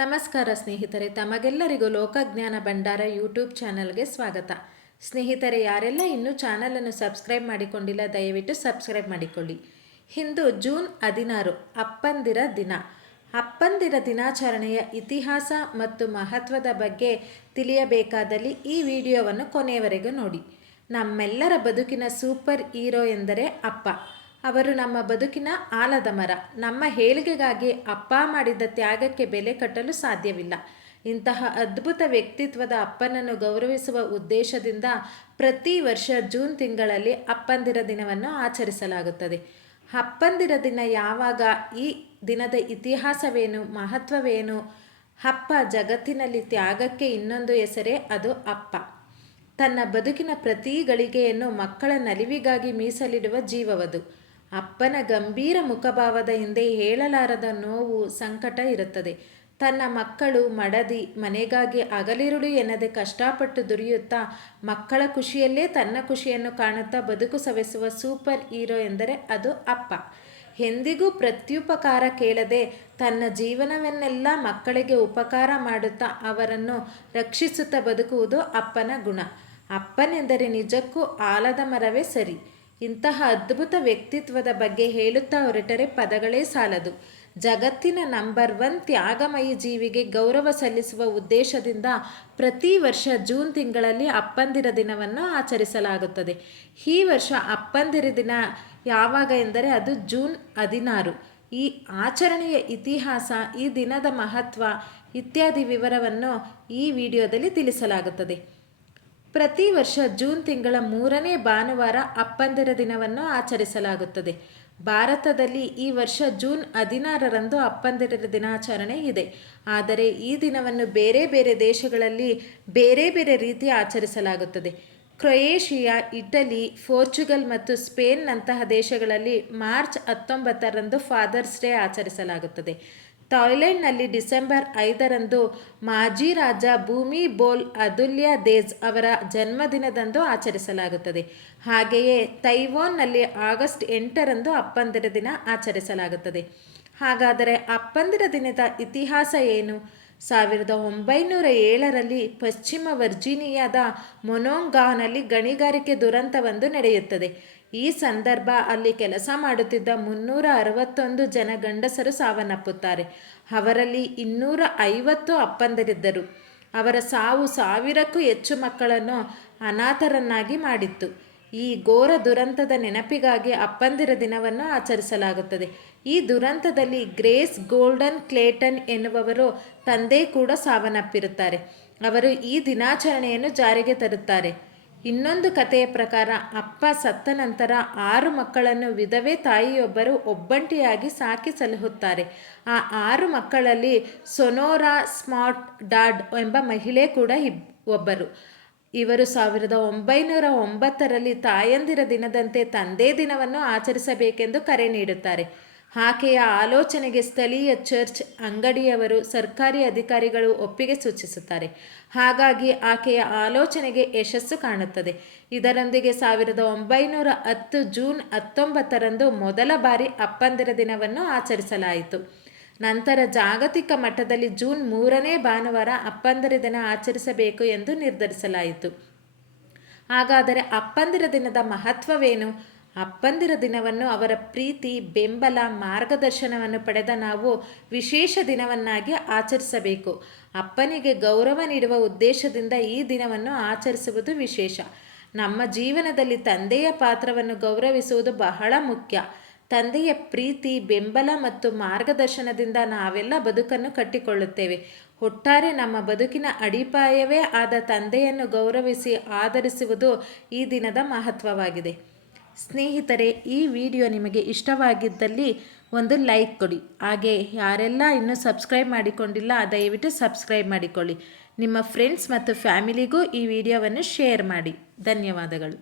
ನಮಸ್ಕಾರ ಸ್ನೇಹಿತರೆ, ತಮಗೆಲ್ಲರಿಗೂ ಲೋಕಜ್ಞಾನ ಭಂಡಾರ ಯೂಟ್ಯೂಬ್ ಚಾನಲ್ಗೆ ಸ್ವಾಗತ. ಸ್ನೇಹಿತರೆ, ಯಾರೆಲ್ಲ ಇನ್ನೂ ಚಾನಲನ್ನು ಸಬ್ಸ್ಕ್ರೈಬ್ ಮಾಡಿಕೊಂಡಿಲ್ಲ ದಯವಿಟ್ಟು ಸಬ್ಸ್ಕ್ರೈಬ್ ಮಾಡಿಕೊಳ್ಳಿ. ಇಂದು ಜೂನ್ 16 ಅಪ್ಪಂದಿರ ದಿನ. ಅಪ್ಪಂದಿರ ದಿನಾಚರಣೆಯ ಇತಿಹಾಸ ಮತ್ತು ಮಹತ್ವದ ಬಗ್ಗೆ ತಿಳಿಯಬೇಕಾದಲ್ಲಿ ಈ ವಿಡಿಯೋವನ್ನು ಕೊನೆಯವರೆಗೂ ನೋಡಿ. ನಮ್ಮೆಲ್ಲರ ಬದುಕಿನ ಸೂಪರ್ ಹೀರೋ ಎಂದರೆ ಅಪ್ಪ. ಅವರು ನಮ್ಮ ಬದುಕಿನ ಆಲದ ಮರ. ನಮ್ಮ ಏಳಿಗೆಗಾಗಿ ಅಪ್ಪ ಮಾಡಿದ ತ್ಯಾಗಕ್ಕೆ ಬೆಲೆ ಕಟ್ಟಲು ಸಾಧ್ಯವಿಲ್ಲ. ಇಂತಹ ಅದ್ಭುತ ವ್ಯಕ್ತಿತ್ವದ ಅಪ್ಪನನ್ನು ಗೌರವಿಸುವ ಉದ್ದೇಶದಿಂದ ಪ್ರತಿ ವರ್ಷ ಜೂನ್ ತಿಂಗಳಲ್ಲಿ ಅಪ್ಪಂದಿರ ದಿನವನ್ನು ಆಚರಿಸಲಾಗುತ್ತದೆ. ಅಪ್ಪಂದಿರ ದಿನ ಯಾವಾಗ, ಈ ದಿನದ ಇತಿಹಾಸವೇನು, ಮಹತ್ವವೇನು? ಅಪ್ಪ ಜಗತ್ತಿನಲ್ಲಿ ತ್ಯಾಗಕ್ಕೆ ಇನ್ನೊಂದು ಹೆಸರೇ, ಅದು ಅಪ್ಪ. ತನ್ನ ಬದುಕಿನ ಪ್ರತಿ ಗಳಿಗೆಯನ್ನು ಮಕ್ಕಳ ನಲಿವಿಗಾಗಿ ಮೀಸಲಿಡುವ ಜೀವವದು. ಅಪ್ಪನ ಗಂಭೀರ ಮುಖಭಾವದ ಹಿಂದೆ ಹೇಳಲಾರದ ನೋವು, ಸಂಕಟ ಇರುತ್ತದೆ. ತನ್ನ ಮಕ್ಕಳು ಮಡದಿ ಮನೆಗಾಗಿ ಹಗಲಿರುಳು ಎನ್ನದೆ ಕಷ್ಟಪಟ್ಟು ದುಡಿಯುತ್ತಾ ಮಕ್ಕಳ ಖುಷಿಯಲ್ಲೇ ತನ್ನ ಖುಷಿಯನ್ನು ಕಾಣುತ್ತಾ ಬದುಕು ಸವೆಸುವ ಸೂಪರ್ ಹೀರೋ ಎಂದರೆ ಅದು ಅಪ್ಪ. ಎಂದಿಗೂ ಪ್ರತ್ಯುಪಕಾರ ಕೇಳದೆ ತನ್ನ ಜೀವನವನ್ನೆಲ್ಲ ಮಕ್ಕಳಿಗೆ ಉಪಕಾರ ಮಾಡುತ್ತಾ ಅವರನ್ನು ರಕ್ಷಿಸುತ್ತಾ ಬದುಕುವುದು ಅಪ್ಪನ ಗುಣ. ಅಪ್ಪನೆಂದರೆ ನಿಜಕ್ಕೂ ಆಲದ ಮರವೇ ಸರಿ. ಇಂತಹ ಅದ್ಭುತ ವ್ಯಕ್ತಿತ್ವದ ಬಗ್ಗೆ ಹೇಳುತ್ತಾ ಹೊರಟರೆ ಪದಗಳೇ ಸಾಲದು. ಜಗತ್ತಿನ ನಂಬರ್ 1 ತ್ಯಾಗಮಯಿ ಜೀವಿಗೆ ಗೌರವ ಸಲ್ಲಿಸುವ ಉದ್ದೇಶದಿಂದ ಪ್ರತಿ ವರ್ಷ ಜೂನ್ ತಿಂಗಳಲ್ಲಿ ಅಪ್ಪಂದಿರ ದಿನವನ್ನು ಆಚರಿಸಲಾಗುತ್ತದೆ. ಈ ವರ್ಷ ಅಪ್ಪಂದಿರ ದಿನ ಯಾವಾಗ ಎಂದರೆ ಅದು ಜೂನ್ 16. ಈ ಆಚರಣೆಯ ಇತಿಹಾಸ, ಈ ದಿನದ ಮಹತ್ವ ಇತ್ಯಾದಿ ವಿವರವನ್ನು ಈ ವಿಡಿಯೋದಲ್ಲಿ ತಿಳಿಸಲಾಗುತ್ತದೆ. ಪ್ರತಿ ವರ್ಷ ಜೂನ್ ತಿಂಗಳ 3ನೇ ಭಾನುವಾರ ಅಪ್ಪಂದಿರ ದಿನವನ್ನು ಆಚರಿಸಲಾಗುತ್ತದೆ. ಭಾರತದಲ್ಲಿ ಈ ವರ್ಷ ಜೂನ್ 16ರಂದು ಅಪ್ಪಂದಿರ ದಿನಾಚರಣೆ ಇದೆ. ಆದರೆ ಈ ದಿನವನ್ನು ಬೇರೆ ಬೇರೆ ದೇಶಗಳಲ್ಲಿ ಬೇರೆ ಬೇರೆ ರೀತಿ ಆಚರಿಸಲಾಗುತ್ತದೆ. ಕ್ರೊಯೇಷಿಯಾ, ಇಟಲಿ, ಪೋರ್ಚುಗಲ್ ಮತ್ತು ಸ್ಪೇನ್ನಂತಹ ದೇಶಗಳಲ್ಲಿ ಮಾರ್ಚ್ 19ರಂದು ಫಾದರ್ಸ್ ಡೇ ಆಚರಿಸಲಾಗುತ್ತದೆ. ಥಾಯ್ಲೆಂಡ್ನಲ್ಲಿ ಡಿಸೆಂಬರ್ 5ರಂದು ಮಾಜಿ ರಾಜ ಭೂಮಿಬೋಲ್ ಅದುಲ್ಯಾದೇಜ್ ಅವರ ಜನ್ಮದಿನದಂದು ಆಚರಿಸಲಾಗುತ್ತದೆ. ಹಾಗೆಯೇ ತೈವಾನ್ನಲ್ಲಿ ಆಗಸ್ಟ್ 8ರಂದು ಅಪ್ಪಂದಿರ ದಿನ ಆಚರಿಸಲಾಗುತ್ತದೆ. ಹಾಗಾದರೆ ಅಪ್ಪಂದಿರ ದಿನದ ಇತಿಹಾಸ ಏನು? 1907ರಲ್ಲಿ ಪಶ್ಚಿಮ ವರ್ಜೀನಿಯಾದ ಮೊನೊಂಗಾನಲ್ಲಿ ಗಣಿಗಾರಿಕೆ ದುರಂತವೊಂದು ನಡೆಯುತ್ತದೆ. ಈ ಸಂದರ್ಭ ಅಲ್ಲಿ ಕೆಲಸ ಮಾಡುತ್ತಿದ್ದ 361 ಜನ ಗಂಡಸರು ಸಾವನ್ನಪ್ಪುತ್ತಾರೆ. ಅವರಲ್ಲಿ 250 ಅಪ್ಪಂದಿರಿದ್ದರು. ಅವರ ಸಾವು 1000ಕ್ಕೂ ಹೆಚ್ಚು ಮಕ್ಕಳನ್ನು ಅನಾಥರನ್ನಾಗಿ ಮಾಡಿತ್ತು. ಈ ಘೋರ ದುರಂತದ ನೆನಪಿಗಾಗಿ ಅಪ್ಪಂದಿರ ದಿನವನ್ನು ಆಚರಿಸಲಾಗುತ್ತದೆ. ಈ ದುರಂತದಲ್ಲಿ ಗ್ರೇಸ್ ಗೋಲ್ಡನ್ ಕ್ಲೇಟನ್ ಎನ್ನುವವರು ತಂದೆ ಕೂಡ ಸಾವನ್ನಪ್ಪಿರುತ್ತಾರೆ. ಅವರು ಈ ದಿನಾಚರಣೆಯನ್ನು ಜಾರಿಗೆ ತರುತ್ತಾರೆ. ಇನ್ನೊಂದು ಕಥೆಯ ಪ್ರಕಾರ ಅಪ್ಪ ಸತ್ತ ನಂತರ 6 ಮಕ್ಕಳನ್ನು ವಿಧವೆ ತಾಯಿಯೊಬ್ಬರು ಒಬ್ಬಂಟಿಯಾಗಿ ಸಾಕಿ ಸಲಹುತ್ತಾರೆ. ಆ 6 ಮಕ್ಕಳಲ್ಲಿ ಸೊನೋರಾ ಸ್ಮಾರ್ಟ್ ಡಾಡ್ ಎಂಬ ಮಹಿಳೆ ಕೂಡ ಒಬ್ಬರು. ಇವರು 1909ರಲ್ಲಿ ತಾಯಂದಿರ ದಿನದಂತೆ ತಂದೆ ದಿನವನ್ನು ಆಚರಿಸಬೇಕೆಂದು ಕರೆ ನೀಡುತ್ತಾರೆ. ಆಕೆಯ ಆಲೋಚನೆಗೆ ಸ್ಥಳೀಯ ಚರ್ಚ್, ಅಂಗಡಿಯವರು, ಸರ್ಕಾರಿ ಅಧಿಕಾರಿಗಳು ಒಪ್ಪಿಗೆ ಸೂಚಿಸುತ್ತಾರೆ. ಹಾಗಾಗಿ ಆಕೆಯ ಆಲೋಚನೆಗೆ ಯಶಸ್ಸು ಕಾಣುತ್ತದೆ. ಇದರೊಂದಿಗೆ 1910 ಜೂನ್ 19ರಂದು ಮೊದಲ ಬಾರಿ ಅಪ್ಪಂದಿರ ದಿನವನ್ನು ಆಚರಿಸಲಾಯಿತು. ನಂತರ ಜಾಗತಿಕ ಮಟ್ಟದಲ್ಲಿ ಜೂನ್ 3ನೇ ಭಾನುವಾರ ಅಪ್ಪಂದಿರ ದಿನ ಆಚರಿಸಬೇಕು ಎಂದು ನಿರ್ಧರಿಸಲಾಯಿತು. ಹಾಗಾದರೆ ಅಪ್ಪಂದಿರ ದಿನದ ಮಹತ್ವವೇನು? ಅಪ್ಪಂದಿರ ದಿನವನ್ನು ಅವರ ಪ್ರೀತಿ, ಬೆಂಬಲ, ಮಾರ್ಗದರ್ಶನವನ್ನು ಪಡೆದ ನಾವು ವಿಶೇಷ ದಿನವನ್ನಾಗಿ ಆಚರಿಸಬೇಕು. ಅಪ್ಪನಿಗೆ ಗೌರವ ನೀಡುವ ಉದ್ದೇಶದಿಂದ ಈ ದಿನವನ್ನು ಆಚರಿಸುವುದು ವಿಶೇಷ. ನಮ್ಮ ಜೀವನದಲ್ಲಿ ತಂದೆಯ ಪಾತ್ರವನ್ನು ಗೌರವಿಸುವುದು ಬಹಳ ಮುಖ್ಯ. ತಂದೆಯ ಪ್ರೀತಿ, ಬೆಂಬಲ ಮತ್ತು ಮಾರ್ಗದರ್ಶನದಿಂದ ನಾವೆಲ್ಲ ಬದುಕನ್ನು ಕಟ್ಟಿಕೊಳ್ಳುತ್ತೇವೆ. ಒಟ್ಟಾರೆ ನಮ್ಮ ಬದುಕಿನ ಅಡಿಪಾಯವೇ ಆದ ತಂದೆಯನ್ನು ಗೌರವಿಸಿ ಆದರಿಸುವುದು ಈ ದಿನದ ಮಹತ್ವವಾಗಿದೆ. ಸ್ನೇಹಿತರೆ, ಈ ವಿಡಿಯೋ ನಿಮಗೆ ಇಷ್ಟವಾಗಿದ್ದಲ್ಲಿ ಒಂದು ಲೈಕ್ ಕೊಡಿ. ಹಾಗೆ ಯಾರೆಲ್ಲ ಇನ್ನೂ ಸಬ್ಸ್ಕ್ರೈಬ್ ಮಾಡಿಕೊಂಡಿಲ್ಲ ದಯವಿಟ್ಟು ಸಬ್ಸ್ಕ್ರೈಬ್ ಮಾಡಿಕೊಳ್ಳಿ. ನಿಮ್ಮ ಫ್ರೆಂಡ್ಸ್ ಮತ್ತು ಫ್ಯಾಮಿಲಿಗೂ ಈ ವಿಡಿಯೋವನ್ನು ಶೇರ್ ಮಾಡಿ. ಧನ್ಯವಾದಗಳು.